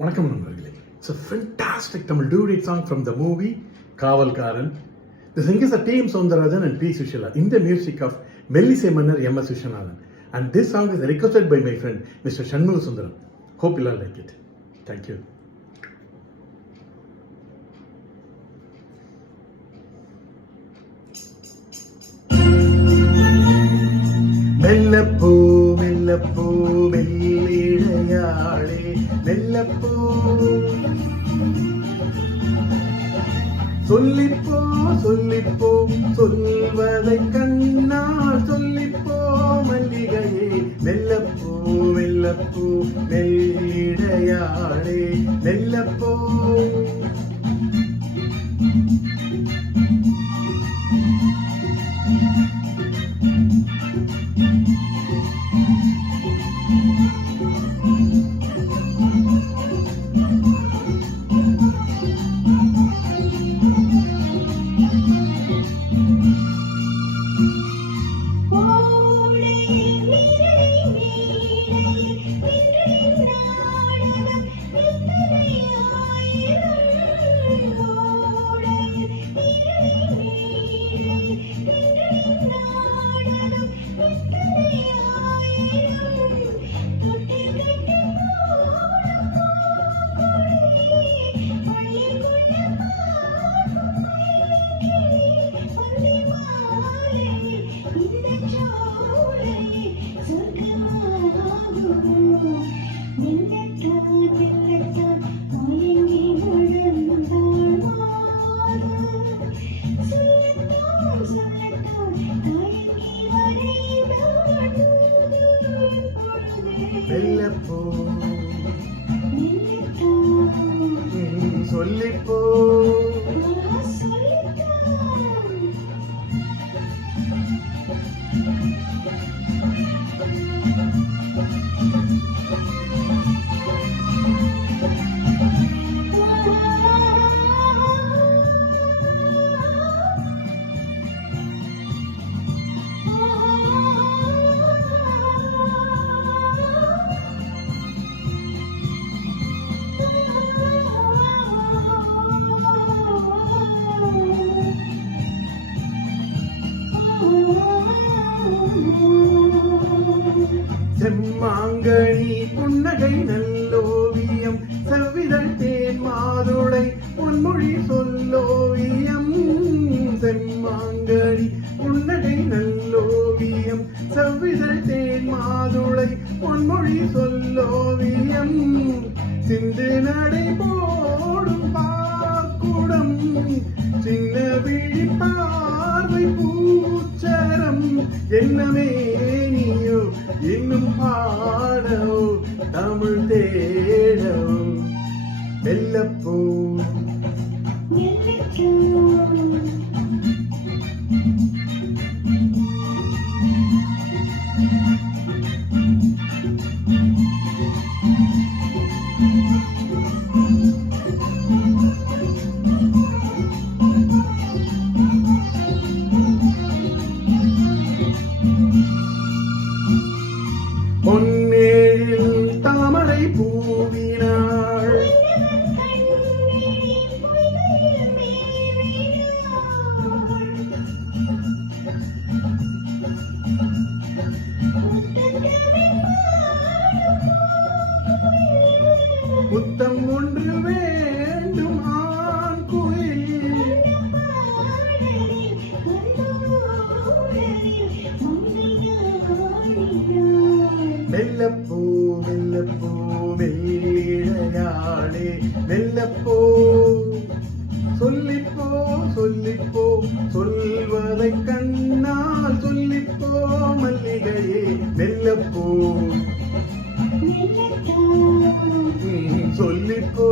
வணக்கம் நண்பர்களே. It's a fantastic Tamil duet song from the movie Kavalkaran. The singers are T.M. Soundarajan and P. Sushila in the music of Mellise Mannar M.S. Vishwanathan. And this song is requested by my friend Mr. Shanmugha Sundaram. Hope you all like it. Thank you. மெல்லப்பூ மெல்லப்பூ மெல்லிடையாளே மெல்லப்பூ சொல்லிப்போ சொல்லிப்போ சொல்வதை கண்ணால் சொல்லிப்போ மல்லிகையே மெல்லப்பூ மெல்லப்பூ மெல்லிடையாளே மெல்லப்பூ மெல்லப்பூ சொல்லிப்போ செம்மாங்கனி புன்னகை நல்லோவியம் செவ்விதழ் தேன் மாதுளை பொன்மொழி சொல்லோவியம் செம்மாங்கனி புன்னகை நல்லோவியம் செவ்விதழ் தேன் மாதுளை பொன்மொழி சொல்லோவியம் சிந்து நடை போடும் பாக்குடம் சின்ன விழி பார்வை பூச்சரம் என்னமே நீயோ இன்னும் பாடவோ தமிழ் தேடவோ மெல்லப்பூ பொன்னேழில் தாமரை பூவினாள் புத்தம் ஒன்று வேண்டும் ஆண் குயில் மெல்லப்பூ மெல்லப்பூ மெல்லிடையாளே மெல்லப்பூ சொல்லிப்போ சொல்லிப்போ சொல்வதை கண்ணால் சொல்லிப்போ மல்லிகையே மெல்லப்பூ சொல்லிப்போ